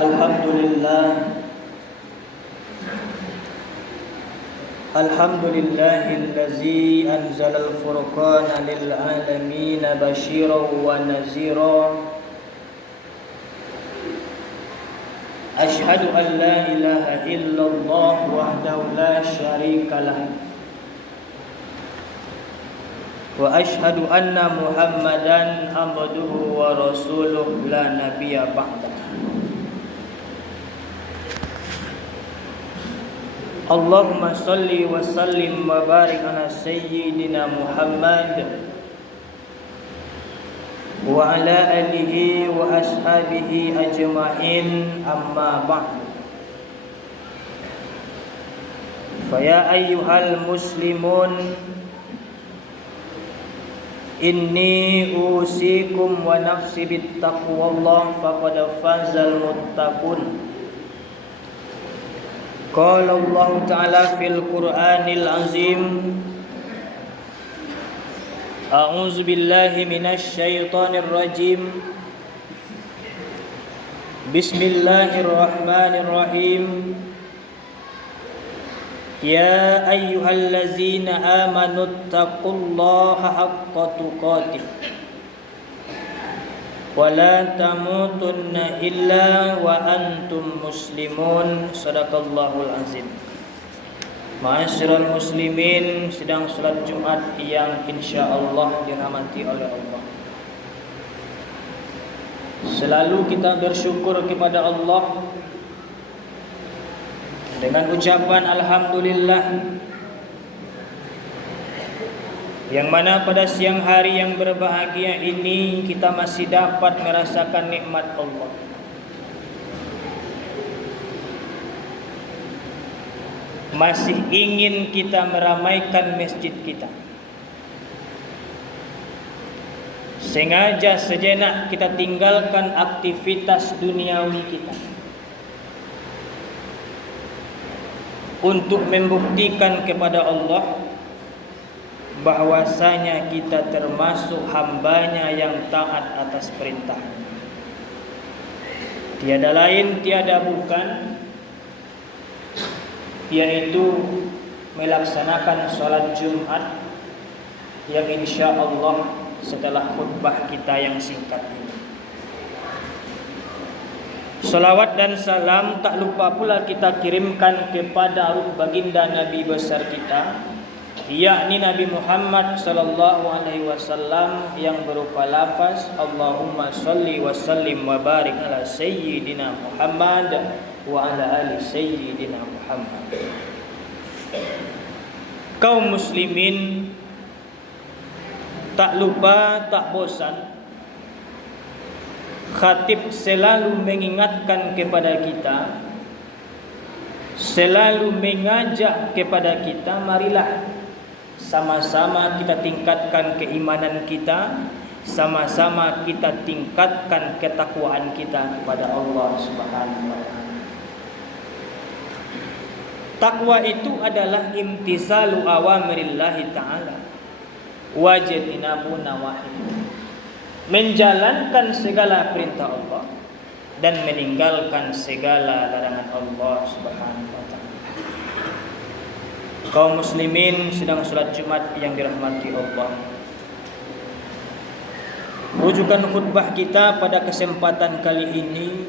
Alhamdulillahillazi anzalal furqana lil alamin basyiran wa naziran. Asyhadu an la ilaha illallah wahdahu la syarikalah. Wa asyhadu anna Muhammadan abduhu wa rasuluh la nabiyya ba'dah. Allahumma salli wa sallim wa barik ala sayyidina Muhammad wa ala alihi wa ashabihi ajma'in, amma ba'du. Faya ayyuhal muslimun, inni usikum wa nafsi bittaqwallah faqad fazal muttaqun. Qala Allah Ta'ala fil Qur'anil Azim, A'udzu billahi minasy syaithanir rajim. Bismillahirrahmanirrahim. Ya ayyuhallazina amanu taqullaha haqqa tuqatih wa la tamutunna illa wa antum muslimun. Shadaqallahul azim. Ma'asyiral muslimin, sedang salat Jumat yang insyaallah dirahmati oleh Allah. Selalu kita bersyukur kepada Allah dengan ucapan alhamdulillah, yang mana pada siang hari yang berbahagia ini kita masih dapat merasakan nikmat Allah. Masih ingin kita meramaikan masjid kita. Sengaja sejenak kita tinggalkan aktivitas duniawi kita untuk membuktikan kepada Allah bahwasanya kita termasuk hambanya yang taat atas perintah. Tiada lain, tiada bukan, yaitu melaksanakan sholat Jumat yang insya Allah setelah khutbah kita yang singkat ini. Salawat dan salam tak lupa pula kita kirimkan kepada baginda Nabi besar kita, yakni Nabi Muhammad sallallahu alaihi wasallam, yang berupa lafaz Allahumma shalli wa sallim wa barik ala sayyidina Muhammad wa ala ali sayyidina Muhammad. Kaum muslimin, tak lupa, tak bosan, khatib selalu mengingatkan kepada kita, selalu mengajak kepada kita, marilah sama-sama kita tingkatkan keimanan kita, sama-sama kita tingkatkan ketakwaan kita kepada Allah Subhanahu wa taala. Takwa itu adalah imtisalu awamirillahi ta'ala wajtinabu nawahi, menjalankan segala perintah Allah dan meninggalkan segala larangan Allah Subhanahu wa taala. Kaum muslimin sedang salat Jumat yang dirahmati Allah. Rujukan khutbah kita pada kesempatan kali ini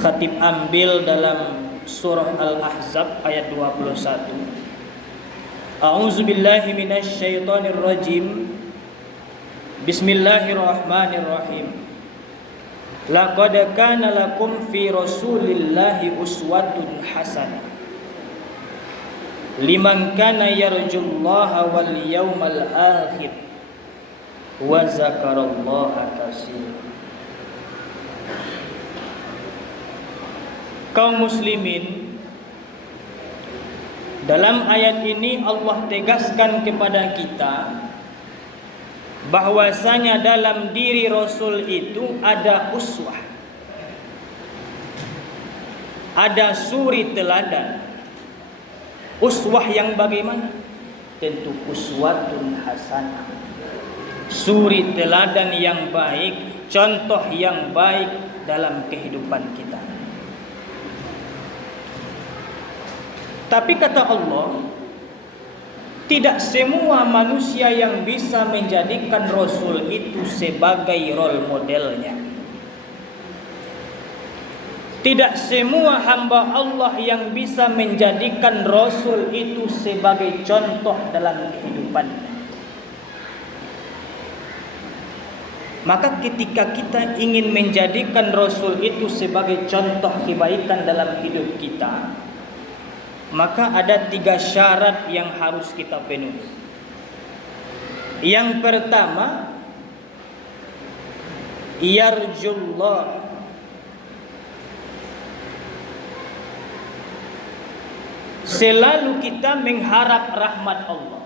khatib ambil dalam surah Al-Ahzab ayat 21. A'udzu billahi minasy syaithanir rajim. Bismillahirrahmanirrahim. Laqad kana lakum fi Rasulillahi uswatun hasanah liman kana yarjullaha wal yawmal akhir wa zakarallaha katsiran. Kaum muslimin, dalam ayat ini Allah tegaskan kepada kita bahwasanya dalam diri Rasul itu ada uswah, ada suri teladan. Uswah yang bagaimana? Tentu uswatun hasanah, suri teladan yang baik, contoh yang baik dalam kehidupan kita. Tapi kata Allah, tidak semua manusia yang bisa menjadikan Rasul itu sebagai role modelnya. Tidak semua hamba Allah yang bisa menjadikan Rasul itu sebagai contoh dalam kehidupannya. Maka ketika kita ingin menjadikan Rasul itu sebagai contoh kebaikan dalam hidup kita, maka ada 3 syarat yang harus kita penuhi. Yang pertama, yarjullah, selalu kita mengharap rahmat Allah.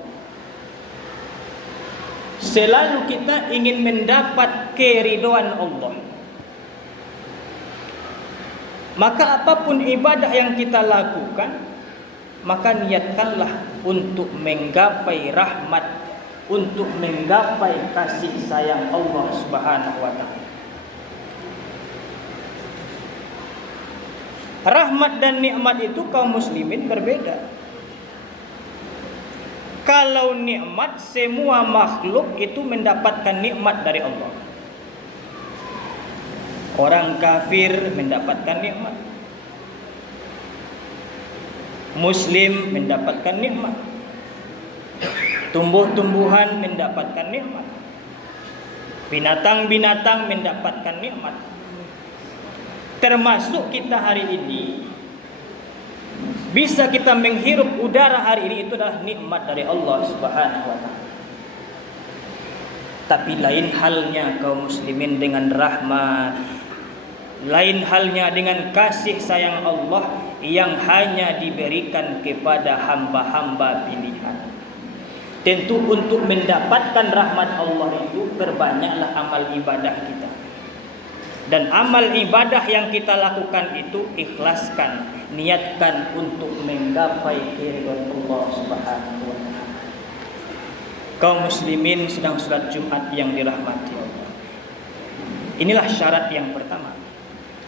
Selalu kita ingin mendapat keridhaan Allah. Maka apapun ibadah yang kita lakukan, maka niatkanlah untuk menggapai rahmat, untuk menggapai kasih sayang Allah Subhanahu wa taala. Rahmat dan nikmat itu kaum muslimin berbeda. Kalau nikmat, semua makhluk itu mendapatkan nikmat dari Allah. Orang kafir mendapatkan nikmat, Muslim mendapatkan nikmat, tumbuh-tumbuhan mendapatkan nikmat, binatang-binatang mendapatkan nikmat. Termasuk kita hari ini, bisa kita menghirup udara hari ini, itu adalah nikmat dari Allah Subhanahu wa taala. Tapi lain halnya kaum muslimin dengan rahmat, lain halnya dengan kasih sayang Allah yang hanya diberikan kepada hamba-hamba pilihan. Tentu untuk mendapatkan rahmat Allah itu perbanyaklah amal ibadah kita. Dan amal ibadah yang kita lakukan itu ikhlaskan, niatkan untuk menggapai keridhaan Allah Subhanahu wa taala. Kaum muslimin sedang salat Jumat yang dirahmati Allah. Inilah syarat yang pertama.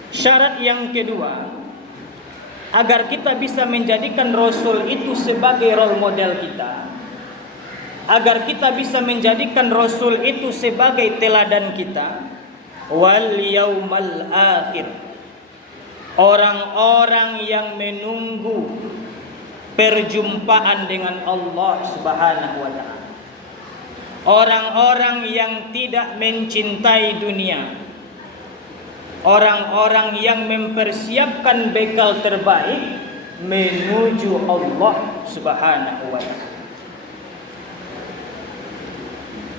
Syarat yang kedua, agar kita bisa menjadikan Rasul itu sebagai role model kita, agar kita bisa menjadikan Rasul itu sebagai teladan kita, wal yaumal akhir, orang-orang yang menunggu perjumpaan dengan Allah Subhanahu wa taala, orang-orang yang tidak mencintai dunia, orang-orang yang mempersiapkan bekal terbaik menuju Allah Subhanahu wa taala.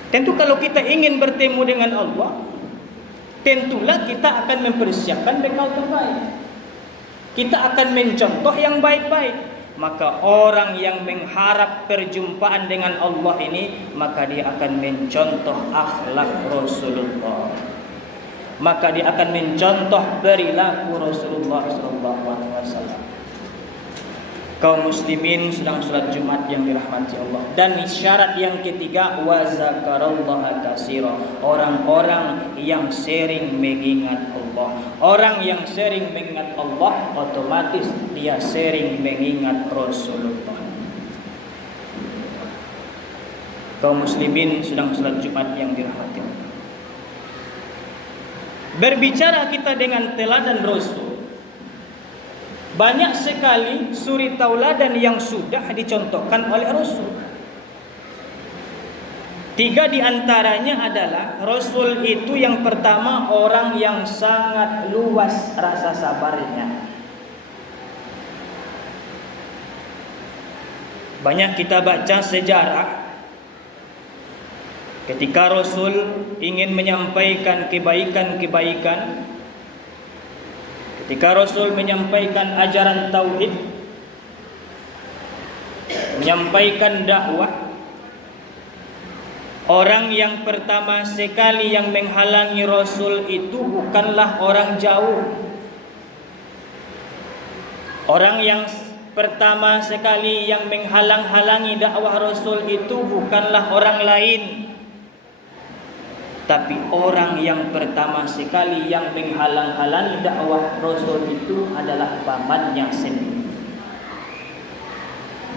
Tentu kalau kita ingin bertemu dengan Allah, tentulah kita akan mempersiapkan bekal terbaik. Kita akan mencontoh yang baik-baik. Maka orang yang mengharap perjumpaan dengan Allah ini, maka dia akan mencontoh akhlak Rasulullah. Maka dia akan mencontoh perilaku Rasulullah SAW. Kaum muslimin sedang salat Jumat yang dirahmati Allah. Dan syarat yang ketiga, wa zakarallaha katsira, orang-orang yang sering mengingat Allah. Orang yang sering mengingat Allah, otomatis dia sering mengingat Rasulullah. Kaum muslimin sedang salat Jumat yang dirahmati Allah. Berbicara kita dengan teladan Rasul, banyak sekali suri tauladan yang sudah dicontohkan oleh Rasul. 3 di antaranya adalah Rasul itu yang pertama orang yang sangat luas rasa sabarnya. Banyak kita baca sejarah ketika Rasul ingin menyampaikan kebaikan-kebaikan, ketika Rasul menyampaikan ajaran tauhid, menyampaikan dakwah, orang yang pertama sekali yang menghalangi Rasul itu bukanlah orang jauh. Orang yang pertama sekali yang menghalang-halangi dakwah Rasul itu bukanlah orang lain, Tapi orang yang pertama sekali yang menghalang-halangi dakwah Rasul itu adalah pamannya sendiri.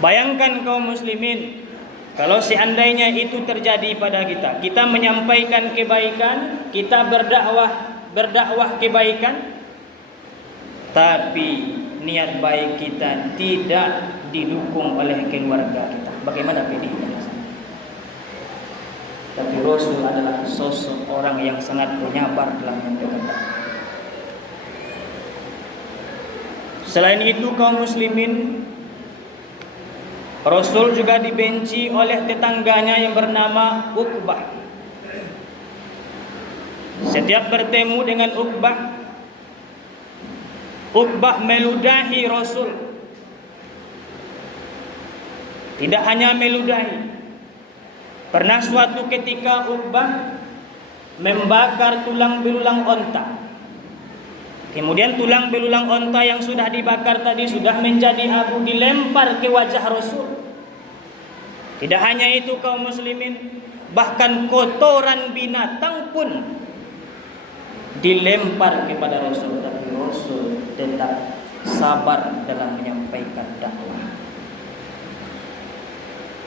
Bayangkan kaum muslimin, kalau seandainya itu terjadi pada kita, kita menyampaikan kebaikan, kita berdakwah kebaikan, tapi niat baik kita tidak didukung oleh keluarga kita. Bagaimana pedihnya? Tapi Rasul adalah sosok orang yang sangat penyabar dalam menyampaikan dakwah. Selain itu kaum muslimin, Rasul juga dibenci oleh tetangganya yang bernama Uqbah. Setiap bertemu dengan Uqbah meludahi Rasul. Tidak hanya meludahi, pernah suatu ketika Uqbah membakar tulang belulang onta. Kemudian tulang belulang onta yang sudah dibakar tadi sudah menjadi abu, dilempar ke wajah Rasul. Tidak hanya itu kaum muslimin, bahkan kotoran binatang pun dilempar kepada Rasul. Tapi Rasul tetap sabar dalam menyampaikan dakwah.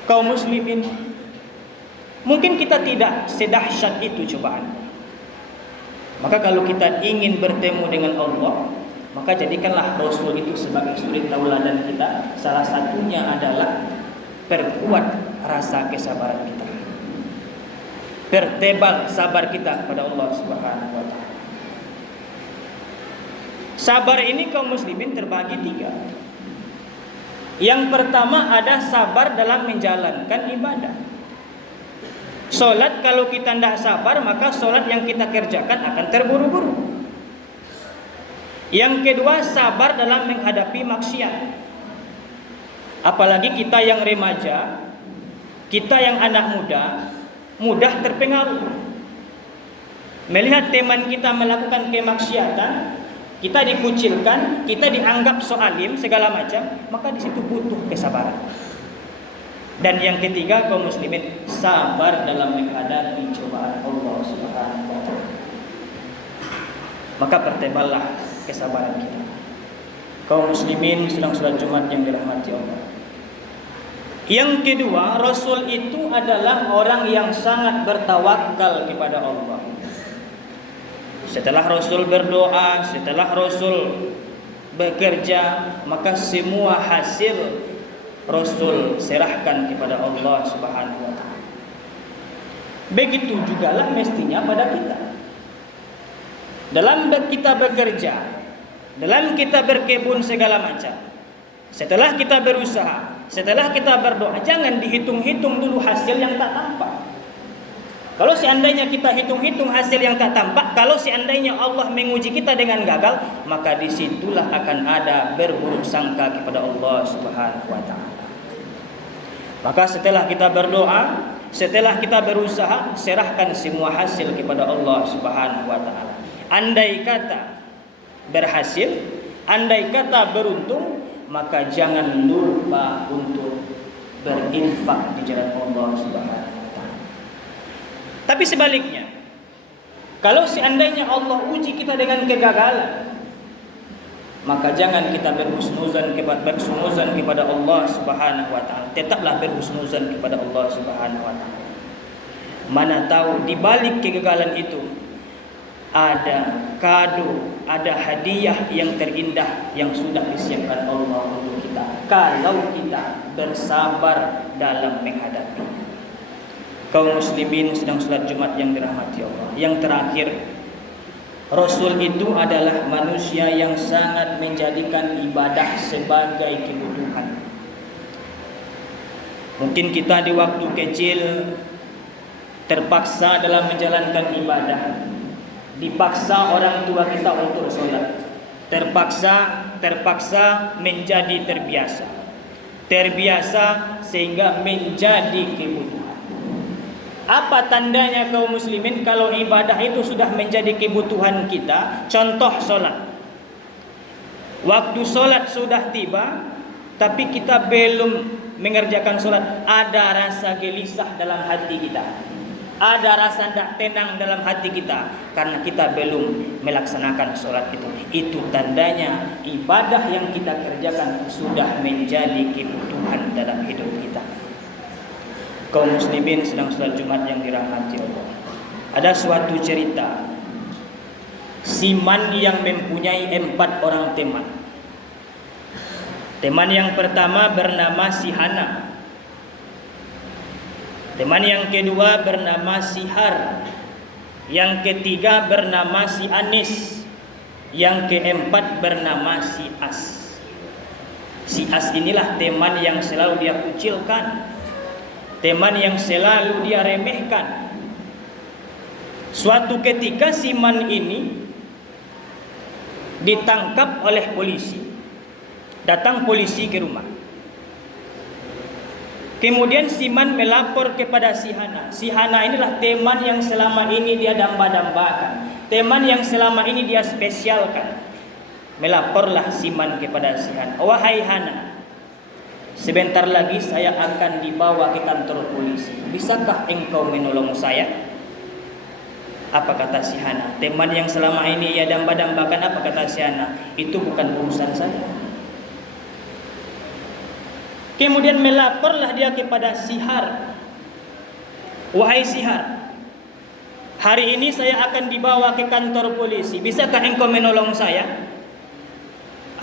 Kaum muslimin, mungkin kita tidak sedahsyat itu cobaan. Maka kalau kita ingin bertemu dengan Allah, maka jadikanlah Rasul itu sebagai suri tauladan kita. Salah satunya adalah perkuat rasa kesabaran kita, pertebal sabar kita kepada Allah Subhanahu wa taala. Sabar ini kaum muslimin terbagi 3. Yang pertama ada sabar dalam menjalankan ibadah. Solat kalau kita tidak sabar, maka solat yang kita kerjakan akan terburu-buru. Yang kedua, sabar dalam menghadapi maksiat. Apalagi kita yang remaja, kita yang anak muda, mudah terpengaruh. Melihat teman kita melakukan kemaksiatan, kita dikucilkan, kita dianggap soalim segala macam, maka di situ butuh kesabaran. Dan yang ketiga kaum muslimin, sabar dalam menghadapi cobaan Allah Subhanahu wa taala. Maka perteballah kesabaran kita. Kaum muslimin sedang salat Jumat yang dirahmati Allah. Yang kedua, Rasul itu adalah orang yang sangat bertawakal kepada Allah. Setelah Rasul berdoa, setelah Rasul bekerja, maka semua hasil Rasul serahkan kepada Allah Subhanahu wa taala. Begitu jugalah mestinya pada kita. Dalam kita bekerja, dalam kita berkebun segala macam, setelah kita berusaha, setelah kita berdoa, jangan dihitung-hitung dulu hasil yang tak tampak. Kalau seandainya kita hitung-hitung hasil yang tak tampak, kalau seandainya Allah menguji kita dengan gagal, maka disitulah akan ada berburuk sangka kepada Allah Subhanahu wa taala. Maka setelah kita berdoa, setelah kita berusaha, serahkan semua hasil kepada Allah Subhanahu wa taala. Andai kata berhasil, andai kata beruntung, maka jangan lupa untuk berinfak di jalan Allah Subhanahu wa taala. Tapi sebaliknya, kalau seandainya Allah uji kita dengan kegagalan, maka jangan kita berhusnuzan kepada Allah Subhanahu wa taala. Tetaplah berhusnuzan kepada Allah Subhanahu wa taala. Mana tahu di balik kegagalan itu ada kado, ada hadiah yang terindah yang sudah disiapkan Allah untuk kita kalau kita bersabar dalam menghadapinya. Kaum muslimin sedang salat Jumat yang dirahmati Allah. Yang terakhir, Rasul itu adalah manusia yang sangat menjadikan ibadah sebagai kebutuhan. Mungkin kita di waktu kecil terpaksa dalam menjalankan ibadah, dipaksa orang tua kita untuk sholat, terpaksa menjadi terbiasa sehingga menjadi kebutuhan. Apa tandanya kaum muslimin kalau ibadah itu sudah menjadi kebutuhan kita? Contoh sholat. Waktu sholat sudah tiba, tapi kita belum mengerjakan sholat. Ada rasa gelisah dalam hati kita. ada rasa tidak tenang dalam hati kita karena kita belum melaksanakan sholat itu. Itu tandanya ibadah yang kita kerjakan sudah menjadi kebutuhan dalam hidup kita. Kaum muslimin sedang sholat Jumat yang dirahmati Allah. Ada suatu cerita Siman yang mempunyai 4 orang teman. Teman yang pertama bernama Sihana. Teman yang kedua bernama Sihar. Yang ketiga bernama Si Anis. Yang keempat bernama Si As. Si As inilah teman yang selalu dia kucilkan, teman yang selalu dia remehkan. Suatu ketika Siman ini ditangkap oleh polisi. Datang polisi ke rumah. Kemudian Siman melapor kepada Sihana. Sihana inilah teman yang selama ini dia damba-dambakan, teman yang selama ini dia spesialkan. Melaporlah Siman kepada Sihana. Wahai Hana, sebentar lagi saya akan dibawa ke kantor polisi. Bisakah engkau menolong saya? Apa kata Sihana? Teman yang selama ini ia damba-dambakan, apa kata Sihana? Itu bukan urusan saya. Kemudian melaporlah dia kepada Sihar. Wahai Sihar, hari ini saya akan dibawa ke kantor polisi. Bisakah engkau menolong saya?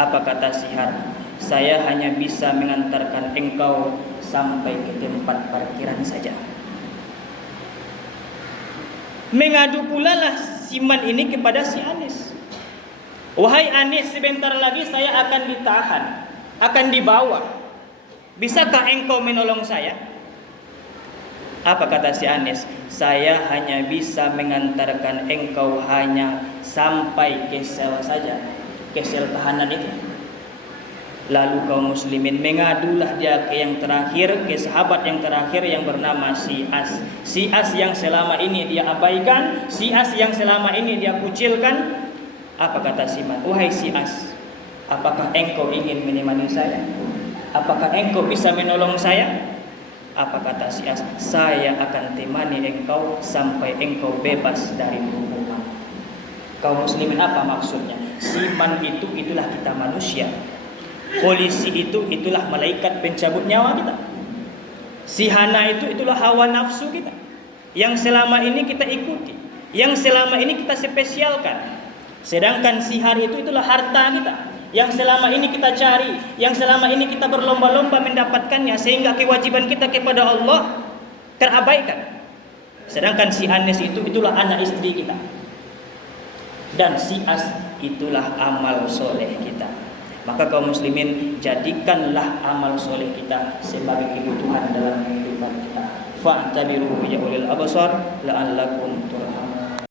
Apa kata Sihar? Saya hanya bisa mengantarkan engkau sampai ke tempat parkiran saja. Mengadu pula lah Siman ini kepada si Anis. Wahai Anis, sebentar lagi saya akan ditahan, akan dibawa. Bisakah engkau menolong saya? Apa kata si Anis? Saya hanya bisa mengantarkan engkau hanya sampai ke sel saja, ke sel tahanan itu. Lalu kaum muslimin mengadulah dia ke yang terakhir, ke sahabat yang terakhir yang bernama Si As. Si As yang selama ini dia abaikan, Si As yang selama ini dia kucilkan. Apa kata Siman? Wahai Si As, apakah engkau ingin menemani saya? Apakah engkau bisa menolong saya? Apa kata Si As? Saya akan temani engkau sampai engkau bebas dari hukuman. Kaum muslimin, apa maksudnya? Siman itu itulah kita manusia. Polisi itu itulah malaikat pencabut nyawa kita. Sihana itu itulah hawa nafsu kita, yang selama ini kita ikuti, yang selama ini kita spesialkan. Sedangkan Sihar itu itulah harta kita, yang selama ini kita cari, yang selama ini kita berlomba-lomba mendapatkannya, sehingga kewajiban kita kepada Allah terabaikan. Sedangkan Si Anis itu itulah anak istri kita, dan Si As itulah amal soleh kita. Maka kaum muslimin, jadikanlah amal soleh kita sebagai kebutuhan dalam kehidupan kita. Fa'tabiru ya ulil absar la'allakum turhamun.